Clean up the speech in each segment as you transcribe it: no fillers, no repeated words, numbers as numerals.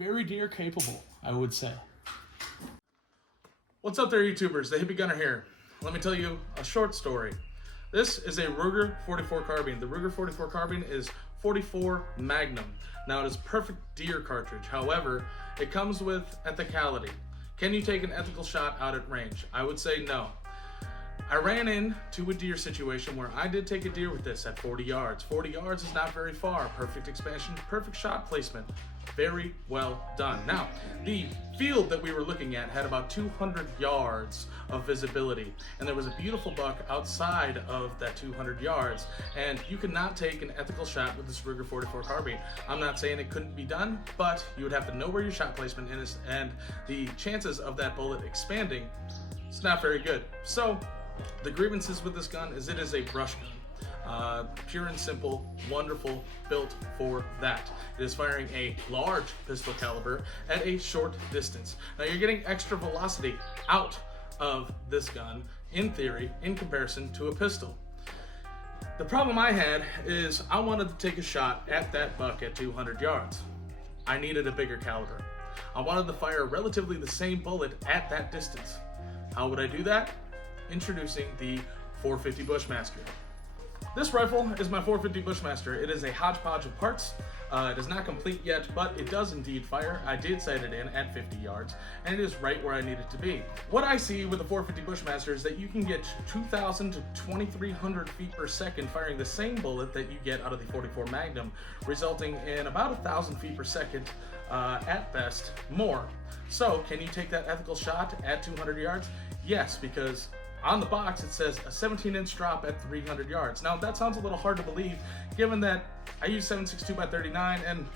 very deer capable, I would say. What's up there, YouTubers? The Hippie Gunner here. Let me tell you a short story. This is a Ruger 44 carbine. The Ruger 44 carbine is 44 Magnum. Now, it is perfect deer cartridge. However, it comes with ethicality. Can you take an ethical shot out at range? I would say no. I ran into a deer situation where I did take a deer with this at 40 yards. 40 yards is not very far. Perfect expansion, perfect shot placement. Very well done. Now, the field that we were looking at had about 200 yards of visibility, and there was a beautiful buck outside of that 200 yards, and you could not take an ethical shot with this Ruger 44 carbine. I'm not saying it couldn't be done, but you would have to know where your shot placement is, and the chances of that bullet expanding, it's not very good. So, the grievances with this gun is it is a brush gun. Pure and simple, wonderful, built for that. It is firing a large pistol caliber at a short distance. Now you're getting extra velocity out of this gun, in theory, in comparison to a pistol. The problem I had is I wanted to take a shot at that buck at 200 yards. I needed a bigger caliber. I wanted to fire relatively the same bullet at that distance. How would I do that? Introducing the 450 Bushmaster. This rifle is my 450 Bushmaster. It is a hodgepodge of parts. It is not complete yet, but it does indeed fire. I did sight it in at 50 yards, and it is right where I need it to be. What I see with the 450 Bushmaster is that you can get 2,000 to 2,300 feet per second firing the same bullet that you get out of the 44 Magnum, resulting in about 1,000 feet per second, at best, more. So, can you take that ethical shot at 200 yards? Yes, because on the box it says a 17-inch drop at 300 yards. Now that sounds a little hard to believe given that I use 7.62x39, and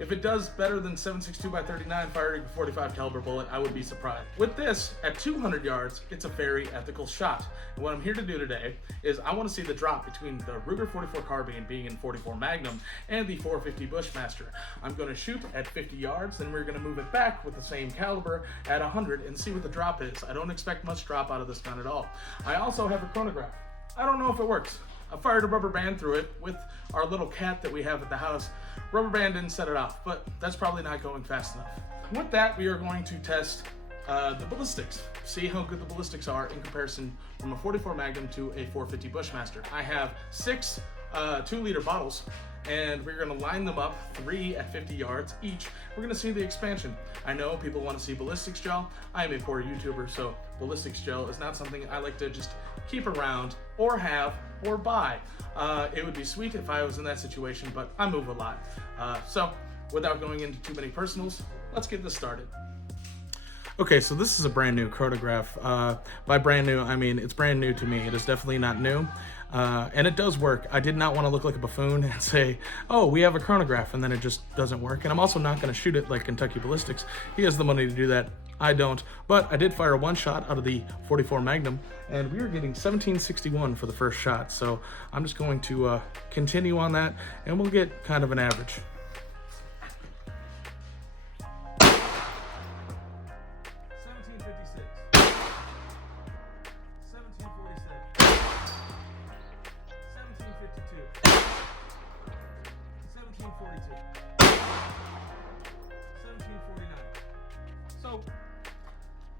if it does better than 7.62x39 firing a 45 caliber bullet, I would be surprised. With this, at 200 yards, it's a very ethical shot. And what I'm here to do today is I want to see the drop between the Ruger 44 carbine being in 44 Magnum and the 450 Bushmaster. I'm going to shoot at 50 yards, and we're going to move it back with the same caliber at 100 and see what the drop is. I don't expect much drop out of this gun at all. I also have a chronograph. I don't know if it works. I fired a rubber band through it with our little cat that we have at the house. Rubber band didn't set it off, but that's probably not going fast enough. With that, we are going to test the ballistics. See how good the ballistics are in comparison from a 44 Magnum to a 450 Bushmaster. I have 6 2-liter bottles, and we're going to line them up, 3 at 50 yards each. We're going to see the expansion. I know people want to see ballistics gel. I am a poor YouTuber, so ballistics gel is not something I like to just keep around or have or buy. It would be sweet if I was in that situation, but I move a lot. So without going into too many personals, let's get this started. Okay, so this is a brand new chronograph. By brand new, I mean it's brand new to me. It is definitely not new. And it does work. I did not want to look like a buffoon and say, oh, we have a chronograph, and then it just doesn't work. And I'm also not going to shoot it like Kentucky Ballistics. He has the money to do that. I don't. But I did fire one shot out of the 44 Magnum, and we are getting 1761 for the first shot. So I'm just going to continue on that, and we'll get kind of an average. So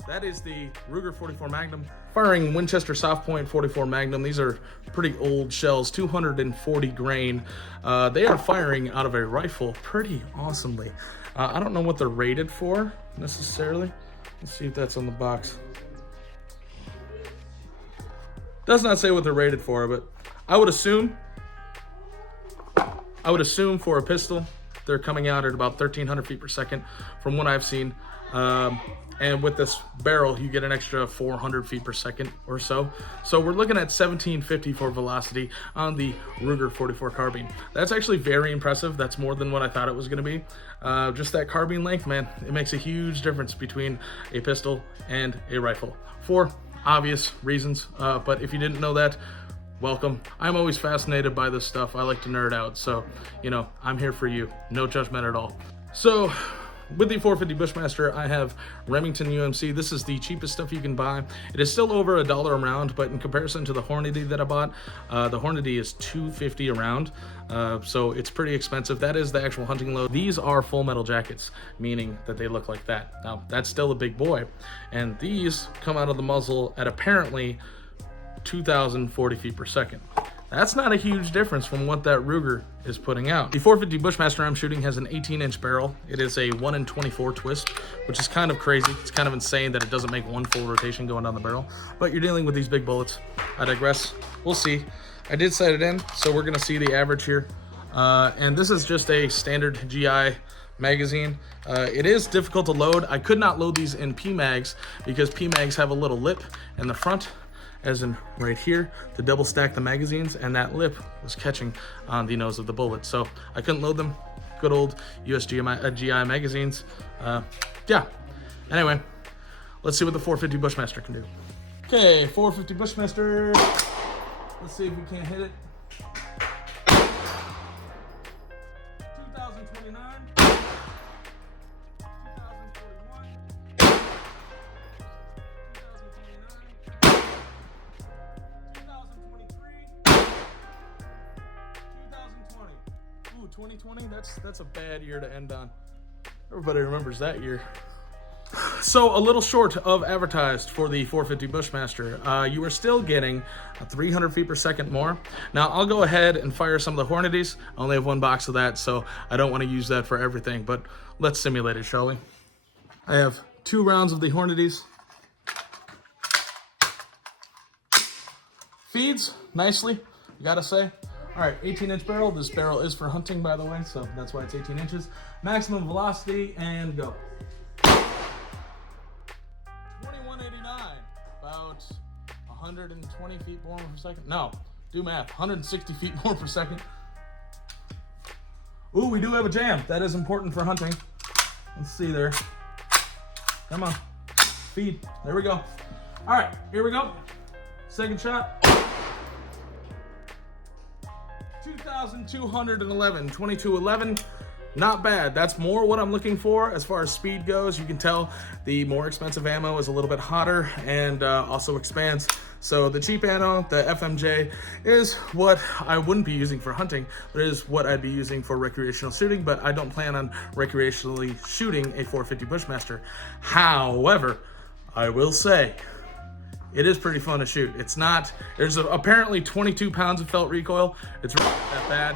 that is the Ruger 44 Magnum firing Winchester Soft Point 44 Magnum. These are pretty old shells, 240 grain. They are firing out of a rifle pretty awesomely. I don't know what they're rated for necessarily. Let's see if that's on the box. Does not say what they're rated for, but I would assume for a pistol they're coming out at about 1,300 feet per second from what I've seen. And with this barrel, you get an extra 400 feet per second or so. So we're looking at 1750 for velocity on the Ruger 44 carbine. That's actually very impressive. That's more than what I thought it was going to be. Just that carbine length, man, it makes a huge difference between a pistol and a rifle for obvious reasons. But if you didn't know that, welcome. I'm always fascinated by this stuff. I like to nerd out. So, you know, I'm here for you. No judgment at all. So with the 450 Bushmaster, I have Remington UMC. This is the cheapest stuff you can buy. It is still over $1 a round, but in comparison to the Hornady that I bought, the Hornady is $2.50 a round. So it's pretty expensive. That is the actual hunting load. These are full metal jackets, meaning that they look like that. Now, that's still a big boy. And these come out of the muzzle at apparently 2,040 feet per second. That's not a huge difference from what that Ruger is putting out. The 450 Bushmaster I'm shooting has an 18-inch barrel. It is a 1 in 24 twist, which is kind of crazy. It's kind of insane that it doesn't make one full rotation going down the barrel, but you're dealing with these big bullets. I digress. We'll see. I did set it in, so we're gonna see the average here. And this is just a standard GI magazine. It is difficult to load. I could not load these in PMags because PMags have a little lip in the front, as in right here, to double stack the magazines, and that lip was catching on the nose of the bullet. So I couldn't load them. Good old US GI magazines. Yeah, anyway, let's see what the 450 Bushmaster can do. Okay, 450 Bushmaster. Let's see if we can't hit it. 2029. 2041. 2020, that's a bad year to end on. Everybody remembers that year. So a little short of advertised for the 450 Bushmaster. You are still getting 300 feet per second more. Now I'll go ahead and fire some of the Hornadies. I only have one box of that, so I don't want to use that for everything, but let's simulate it, shall we? I have 2 rounds of the Hornadies. Feeds nicely, you gotta say. All right, 18-inch barrel. This barrel is for hunting, by the way, so that's why it's 18 inches. Maximum velocity, and go. 2189, about 120 feet more per second. No, do math, 160 feet more per second. Ooh, we do have a jam. That is important for hunting. Let's see there. Come on, feed, there we go. All right, here we go. Second shot. 2,211, 2211, not bad. That's more what I'm looking for as far as speed goes. You can tell the more expensive ammo is a little bit hotter and also expands. So the cheap ammo, the FMJ, is what I wouldn't be using for hunting, but it is what I'd be using for recreational shooting, but I don't plan on recreationally shooting a 450 Bushmaster. However, I will say, it is pretty fun to shoot. It's not, there's apparently 22 pounds of felt recoil. It's really not that bad.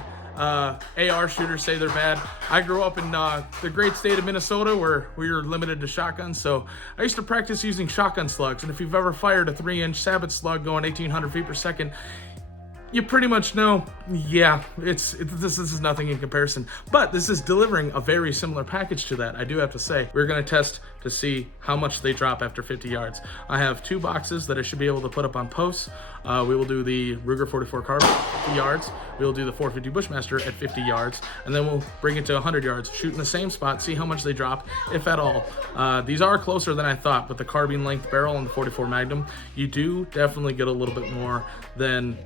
AR shooters say they're bad. I grew up in the great state of Minnesota where we were limited to shotguns, so I used to practice using shotgun slugs, and if you've ever fired a 3-inch sabot slug going 1,800 feet per second, you pretty much know, yeah, this is nothing in comparison. But this is delivering a very similar package to that, I do have to say. We're gonna test to see how much they drop after 50 yards. I have 2 boxes that I should be able to put up on posts. We will do the Ruger 44 Carbine at 50 yards. We'll do the 450 Bushmaster at 50 yards, and then we'll bring it to 100 yards, shoot in the same spot, see how much they drop, if at all. These are closer than I thought with the carbine length barrel and the 44 Magnum. You do definitely get a little bit more than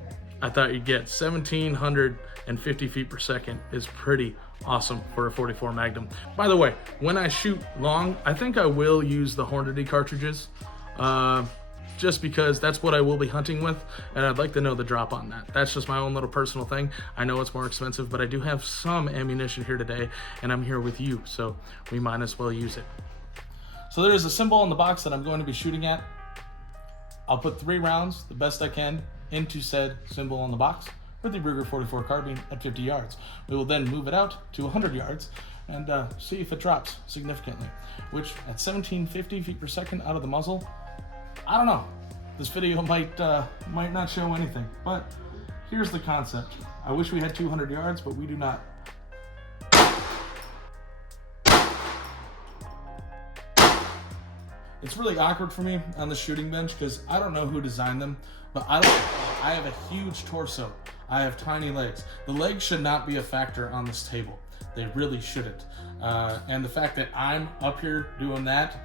I thought you'd get. 1,750 feet per second is pretty awesome for a 44 Magnum. By the way, when I shoot long, I think I will use the Hornady cartridges, just because that's what I will be hunting with, and I'd like to know the drop on that. That's just my own little personal thing. I know it's more expensive, but I do have some ammunition here today, and I'm here with you, so we might as well use it. So there is a symbol on the box that I'm going to be shooting at. I'll put 3 rounds, the best I can, into said symbol on the box with the Ruger 44 carbine at 50 yards. We will then move it out to 100 yards and see if it drops significantly, which at 1,750 feet per second out of the muzzle, I don't know. This video might not show anything, but here's the concept. I wish we had 200 yards, but we do not. It's really awkward for me on the shooting bench because I don't know who designed them, but I have a huge torso. I have tiny legs. The legs should not be a factor on this table. They really shouldn't. And the fact that I'm up here doing that,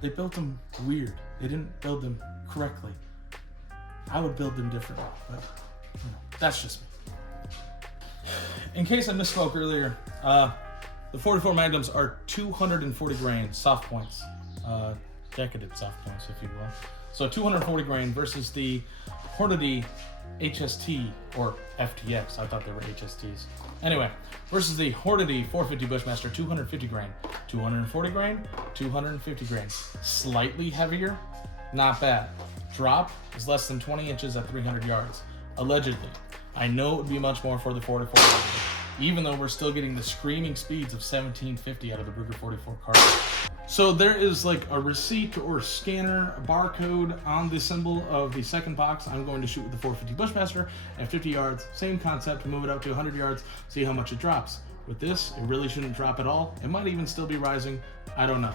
they built them weird. They didn't build them correctly. I would build them differently, but you know, that's just me. In case I misspoke earlier, The 44 Magnums are 240 grain soft points, decadent soft points, if you will. So 240 grain versus the Hornady HST, or FTX, I thought they were HSTs. Anyway, versus the Hornady 450 Bushmaster, 250 grain. 240 grain, 250 grain. Slightly heavier, not bad. Drop is less than 20 inches at 300 yards, allegedly. I know it would be much more for the 44, even though we're still getting the screaming speeds of 1750 out of the Ruger 44 cartridge. So there is like a receipt or scanner barcode on the symbol of the second box. I'm going to shoot with the 450 Bushmaster at 50 yards. Same concept, move it up to 100 yards, see how much it drops. With this, it really shouldn't drop at all. It might even still be rising. I don't know.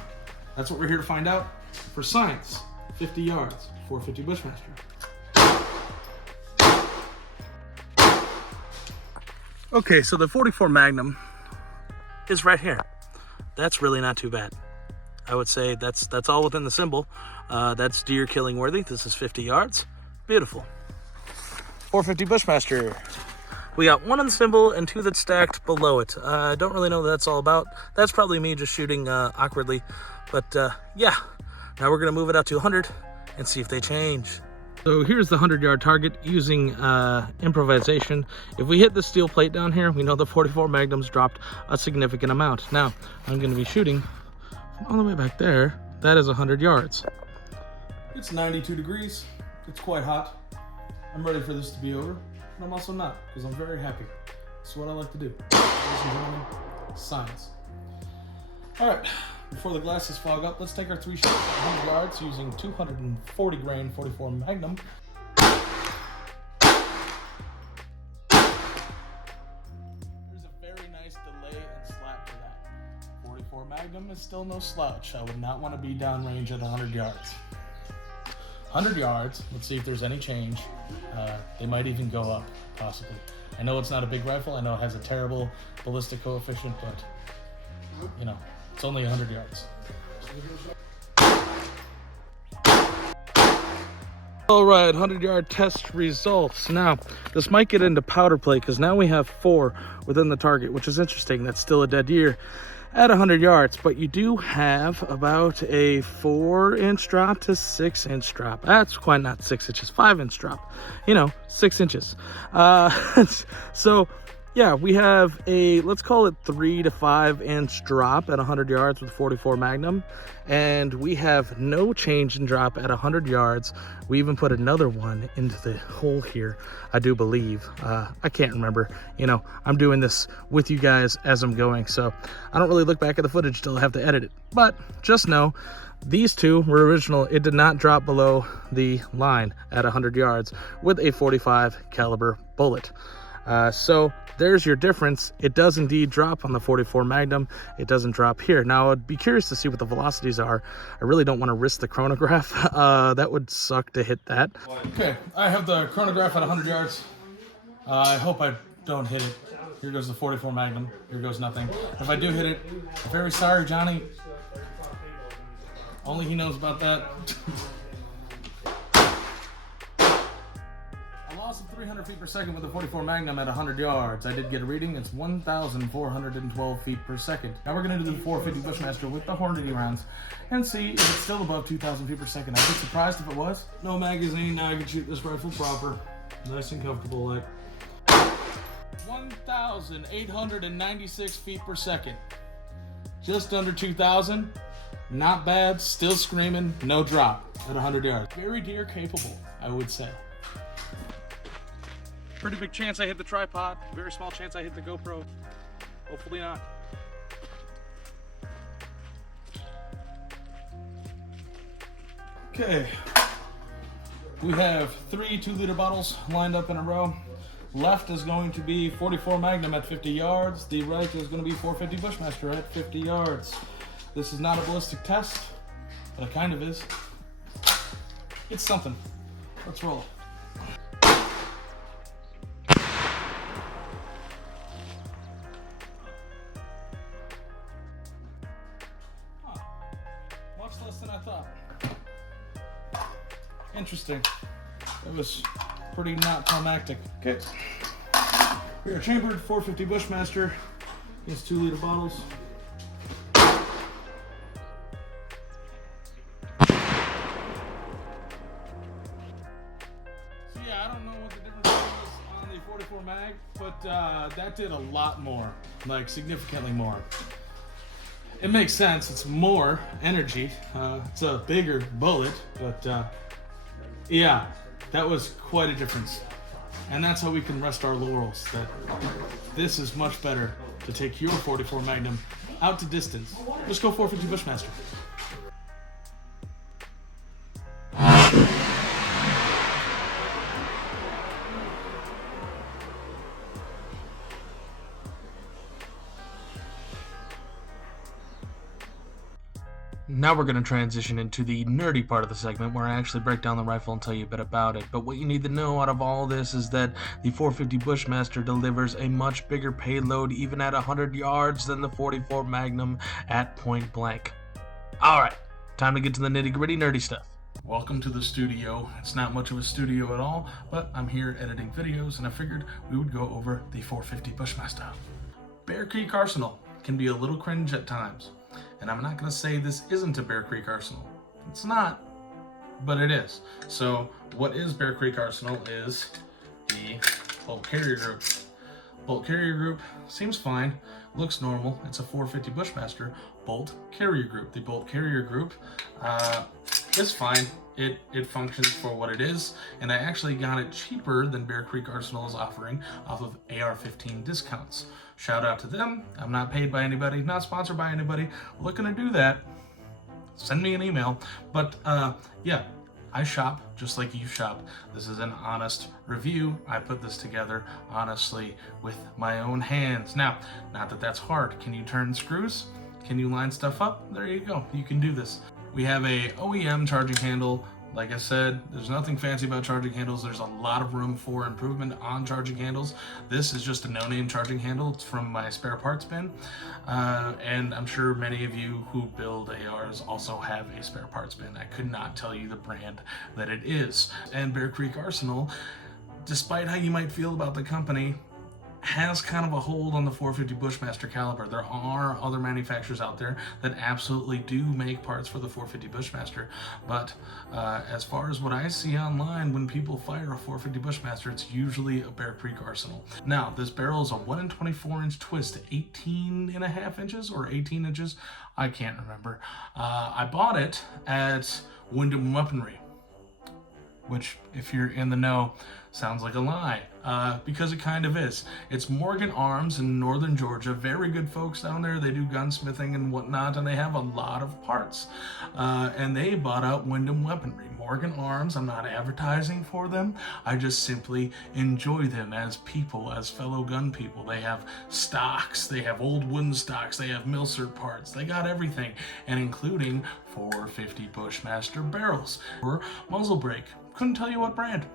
That's what we're here to find out. For science, 50 yards, 450 Bushmaster. Okay, so the 44 Magnum is right here. That's really not too bad. I would say that's all within the symbol. That's deer killing worthy. This is 50 yards. Beautiful. 450 Bushmaster. We got one on the symbol and two that's stacked below it. I don't really know what that's all about. That's probably me just shooting awkwardly. But yeah, now we're gonna move it out to 100 and see if they change. So here's the 100-yard target using improvisation. If we hit the steel plate down here, we know the 44 Magnums dropped a significant amount. Now, I'm gonna be shooting all the way back there. That is 100 yards. It's 92 degrees. It's quite hot. I'm ready for this to be over, but I'm also not, because I'm very happy. This is what I like to do. Ladies and gentlemen, science. All right, before the glasses fog up, let's take our 3 shots at 100 yards using 240 grain 44 Magnum. There's a very nice delay and slap to that. 44 Magnum is still no slouch. I would not want to be downrange at 100 yards. 100 yards, let's see if there's any change. They might even go up, possibly. I know it's not a big rifle. I know it has a terrible ballistic coefficient, but, you know, it's only 100 yards. All right, 100-yard test results. Now, this might get into powder play because now we have 4 within the target, which is interesting. That's still a dead deer at 100 yards, but you do have about a 4-inch drop to 6-inch drop. That's quite not 6 inches, 5-inch drop. You know, 6 inches. So yeah, we have a, let's call it 3 to 5-inch drop at 100 yards with 44 Magnum, and we have no change in drop at 100 yards. We even put another one into the hole here, I do believe. I can't remember. You know, I'm doing this with you guys as I'm going, so I don't really look back at the footage till I have to edit it. But just know, these two were original. It did not drop below the line at 100 yards with a 45 caliber bullet. So there's your difference. It does indeed drop on the 44 Magnum. It doesn't drop here. Now, I'd be curious to see what the velocities are. I really don't want to risk the chronograph. That would suck to hit that. Okay, I have the chronograph at 100 yards. I hope I don't hit it. Here goes the 44 Magnum. Here goes nothing. If I do hit it, I'm very sorry, Johnny. Only he knows about that. Loss of 300 feet per second with the 44 Magnum at 100 yards. I did get a reading. It's 1,412 feet per second. Now we're going to do the 450 Bushmaster with the Hornady rounds and see if it's still above 2,000 feet per second. I'd be surprised if it was. No magazine. Now I can shoot this rifle proper. Nice and comfortable. Like 1,896 feet per second. Just under 2,000. Not bad. Still screaming. No drop at 100 yards. Very deer capable, I would say. Pretty big chance I hit the tripod. Very small chance I hit the GoPro. Hopefully not. Okay. We have 3 2-liter bottles lined up in a row. Left is going to be 44 Magnum at 50 yards. The right is going to be 450 Bushmaster at 50 yards. This is not a ballistic test, but it kind of is. It's something. Let's roll. Much less than I thought. Interesting. It was pretty not climactic. Okay. We are chambered 450 Bushmaster. These 2-liter bottles. that did a lot more, like significantly more. It makes sense, it's more energy, it's a bigger bullet, but yeah, that was quite a difference. And that's how we can rest our laurels, that this is much better to take your 44 Magnum out to distance. Let's go 450 Bushmaster. Now we're going to transition into the nerdy part of the segment where I actually break down the rifle and tell you a bit about it. But what you need to know out of all this is that the 450 Bushmaster delivers a much bigger payload even at 100 yards than the 44 Magnum at point blank. Alright, time to get to the nitty gritty nerdy stuff. Welcome to the studio. It's not much of a studio at all, but I'm here editing videos and I figured we would go over the 450 Bushmaster. Bear Creek Arsenal can be a little cringe at times. And I'm not going to say this isn't a Bear Creek Arsenal. It's not, but it is. So what is Bear Creek Arsenal is the bolt carrier group. Bolt carrier group seems fine, looks normal. It's a 450 Bushmaster bolt carrier group. The bolt carrier group is fine. It functions for what it is, and I actually got it cheaper than Bear Creek Arsenal is offering off of AR-15 discounts. Shout out to them. I'm not paid by anybody, not sponsored by anybody. Looking to do that, send me an email. But yeah, I shop just like you shop. This is an honest review. I put this together honestly with my own hands. Now, not that that's hard. Can you turn screws? Can you line stuff up? There you go. You can do this. We have a OEM charging handle. Like I said, there's nothing fancy about charging handles. There's a lot of room for improvement on charging handles. This is just a no-name charging handle. It's from my spare parts bin. And I'm sure many of you who build ARs also have a spare parts bin. I could not tell you the brand that it is. And Bear Creek Arsenal, despite how you might feel about the company, has kind of a hold on the 450 Bushmaster caliber. There are other manufacturers out there that absolutely do make parts for the 450 Bushmaster, but as far as what I see online, when people fire a 450 Bushmaster, it's usually a Bear Creek Arsenal. Now, this barrel is a 1 and 24 inch twist, 18.5 inches or 18 inches, I can't remember. I bought it at Wyndham Weaponry, which, if you're in the know, sounds like a lie, because it kind of is. It's Morgan Arms in northern Georgia. Very good folks down there. They do gunsmithing and whatnot, and they have a lot of parts. And they bought out Wyndham Weaponry. Morgan Arms, I'm not advertising for them. I just simply enjoy them as people, as fellow gun people. They have stocks. They have old wooden stocks. They have Milsert parts. They got everything, and including 450 Bushmaster barrels or muzzle brake. Couldn't tell you what brand.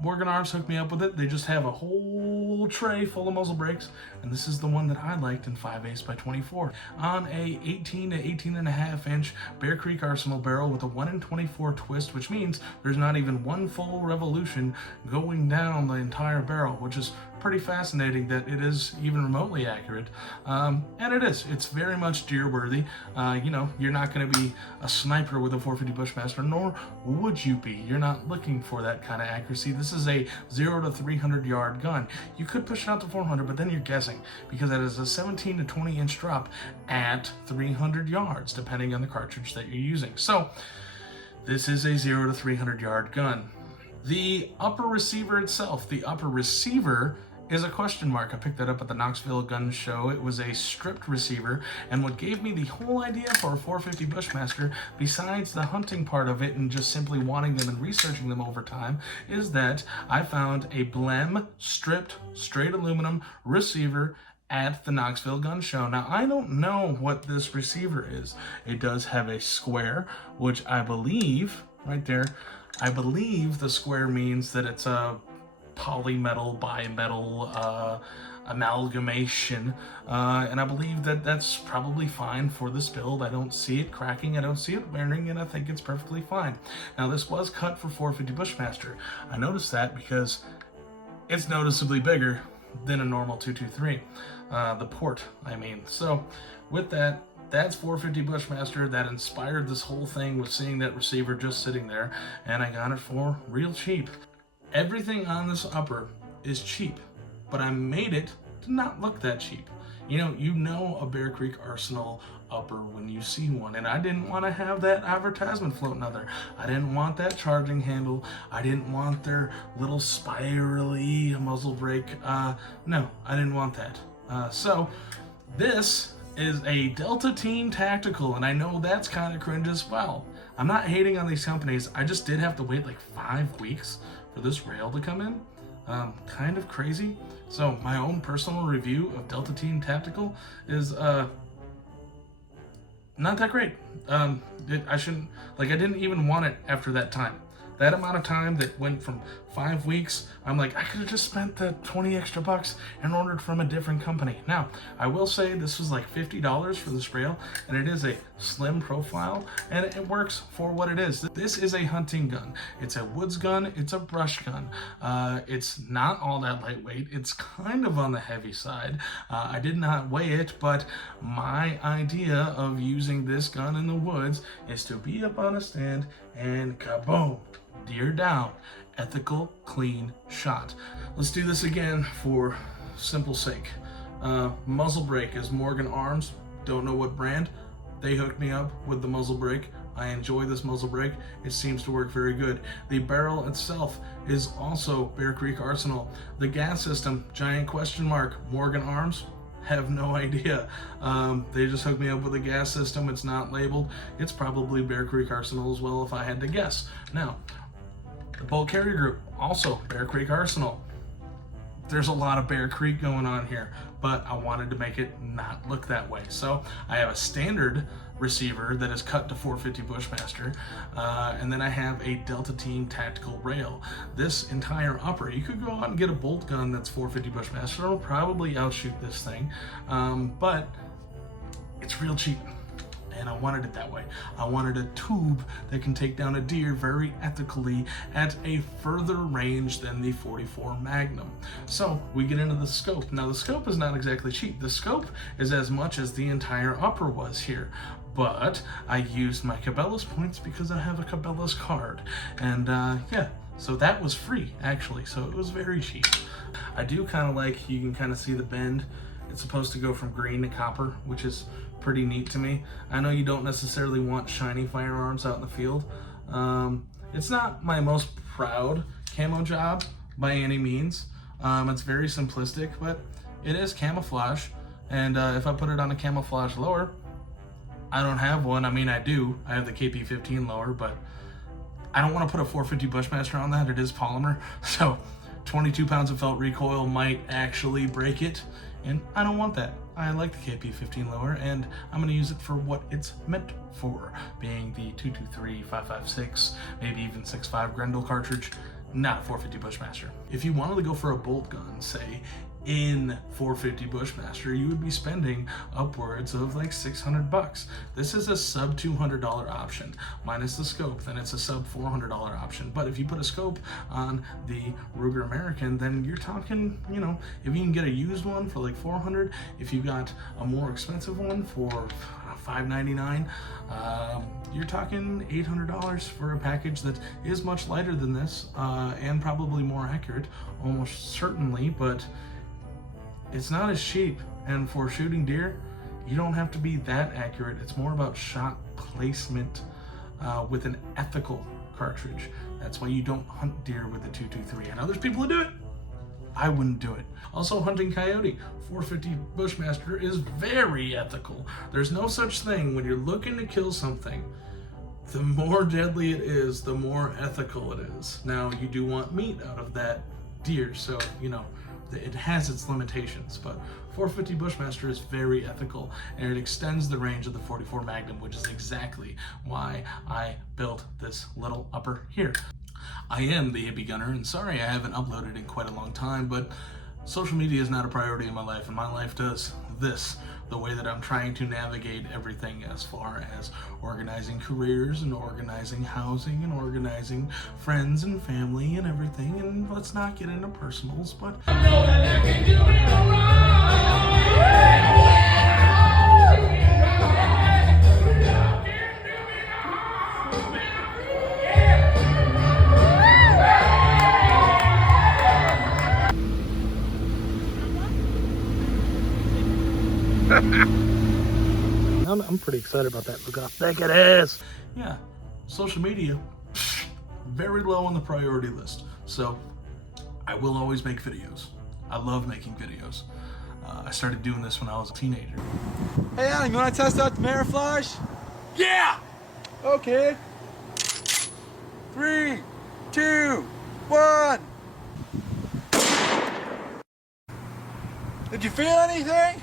Morgan Arms hooked me up with it. They just have a whole tray full of muzzle brakes, and this is the one that I liked in 5/8 by 24 on a 18 to 18.5 inch Bear Creek Arsenal barrel with a 1 in 24 twist, which means there's not even one full revolution going down the entire barrel, which is pretty fascinating that it is even remotely accurate. And it is. It's very much deer worthy. You know, you're not going to be a sniper with a 450 Bushmaster, nor would you be. You're not looking for that kind of accuracy. This is a 0 to 300 yard gun. You could push it out to 400, but then you're guessing, because that is a 17 to 20 inch drop at 300 yards, depending on the cartridge that you're using. So this is a 0 to 300 yard gun. The upper receiver itself, the upper receiver is a question mark. I picked that up at the Knoxville Gun Show. It was a stripped receiver, and what gave me the whole idea for a 450 Bushmaster, besides the hunting part of it and just simply wanting them and researching them over time, is that I found a Blem stripped straight aluminum receiver at the Knoxville Gun Show. Now, I don't know what this receiver is. It does have a square, which I believe, right there, I believe the square means that it's a polymetal, bimetal amalgamation, and I believe that that's probably fine for this build. I don't see it cracking, I don't see it wearing, and I think it's perfectly fine. Now, this was cut for 450 Bushmaster. I noticed that because it's noticeably bigger than a normal 223, the port, I mean. So with that, that's 450 Bushmaster. That inspired this whole thing with seeing that receiver just sitting there, and I got it for real cheap. Everything on this upper is cheap, but I made it did not look that cheap. You know a Bear Creek Arsenal upper when you see one, and I didn't want to have that advertisement floating out there. I didn't want that charging handle. I didn't want their little spirally muzzle brake. No, I didn't want that. So this is a Delta Team Tactical, and I know that's kind of cringe as well. I'm not hating on these companies. I just did have to wait like 5 weeks for this rail to come in. Kind of crazy. So my own personal review of Delta Team Tactical is not that great. I didn't even want it after that time. That amount of time that went from 5 weeks, I'm like, I could have just spent the 20 extra bucks and ordered from a different company. Now, I will say this was like $50 for this rail, and it is a slim profile, and it works for what it is. This is a hunting gun. It's a woods gun. It's a brush gun. It's not all that lightweight. It's kind of on the heavy side. I did not weigh it, but my idea of using this gun in the woods is to be up on a stand and kaboom, deer down. Ethical, clean shot. Let's do this again for simple sake. Muzzle brake is Morgan Arms. Don't know what brand. They hooked me up with the muzzle brake. I enjoy this muzzle brake. It seems to work very good. The barrel itself is also Bear Creek Arsenal. The gas system, giant question mark, Morgan Arms. Have no idea. They just hooked me up with a gas system. It's not labeled. It's probably Bear Creek Arsenal as well if I had to guess. Now, the bolt carrier group, also Bear Creek Arsenal. There's a lot of Bear Creek going on here, but I wanted to make it not look that way. So I have a standard receiver that is cut to 450 Bushmaster, and then I have a Delta Team Tactical rail. This entire upper, you could go out and get a bolt gun that's 450 Bushmaster. It'll probably outshoot this thing, but it's real cheap. And I wanted it that way. I wanted a tube that can take down a deer very ethically at a further range than the 44 Magnum. So we get into the scope. Now the scope is not exactly cheap. The scope is as much as the entire upper was here. But I used my Cabela's points because I have a Cabela's card. And yeah, so that was free actually. So it was very cheap. I do kind of like, you can kind of see the bend. It's supposed to go from green to copper, which is pretty neat to me. I know you don't necessarily want shiny firearms out in the field. It's not my most proud camo job by any means. It's very simplistic, but it is camouflage. And if I put it on a camouflage lower, I don't have one. I mean, I do. I have the KP15 lower, but I don't want to put a 450 Bushmaster on that. It is polymer. So 22 pounds of felt recoil might actually break it. And I don't want that. I like the KP15 lower, and I'm going to use it for what it's meant for, being the 223, 556, maybe even 6.5 Grendel cartridge, not a 450 Bushmaster. If you wanted to go for a bolt gun, say, in 450 Bushmaster, you would be spending upwards of like 600 bucks. This is a sub $200 option. Minus the scope, then it's a sub $400 option. But if you put a scope on the Ruger American, then you're talking, if you can get a used one for like 400, if you got a more expensive one for $599, you're talking $800 for a package that is much lighter than this, and probably more accurate, almost certainly, but it's not as cheap. And for shooting deer, you don't have to be that accurate. It's more about shot placement with an ethical cartridge. That's why you don't hunt deer with a 223. And there's people who do it. I wouldn't do it. Also, hunting coyote, 450 Bushmaster is very ethical. There's no such thing when you're looking to kill something. The more deadly it is, the more ethical it is. Now, you do want meat out of that deer, so, it has its limitations, but 450 Bushmaster is very ethical, and it extends the range of the 44 Magnum, which is exactly why I built this little upper here. I am the Hippie Gunner, and sorry I haven't uploaded in quite a long time, but social media is not a priority in my life, and my life does this, the way that I'm trying to navigate everything as far as organizing careers and organizing housing and organizing friends and family and everything. And let's not get into personals, but I know that I can do it I'm pretty excited about that. Look how thick it is. Yeah, social media, very low on the priority list. So I will always make videos. I love making videos. I started doing this when I was a teenager. Hey Adam, you want to test out the mirror flash? Yeah! Okay. 3, 2, 1. Did you feel anything?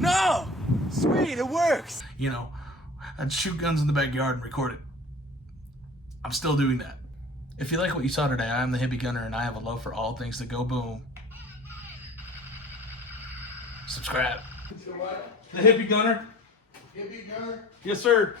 No! Sweet, it works! You know, I'd shoot guns in the backyard and record it. I'm still doing that. If you like what you saw today, I'm the Hippie Gunner and I have a love for all things that go boom. Subscribe. The Hippie Gunner? Hippie Gunner? Yes, sir.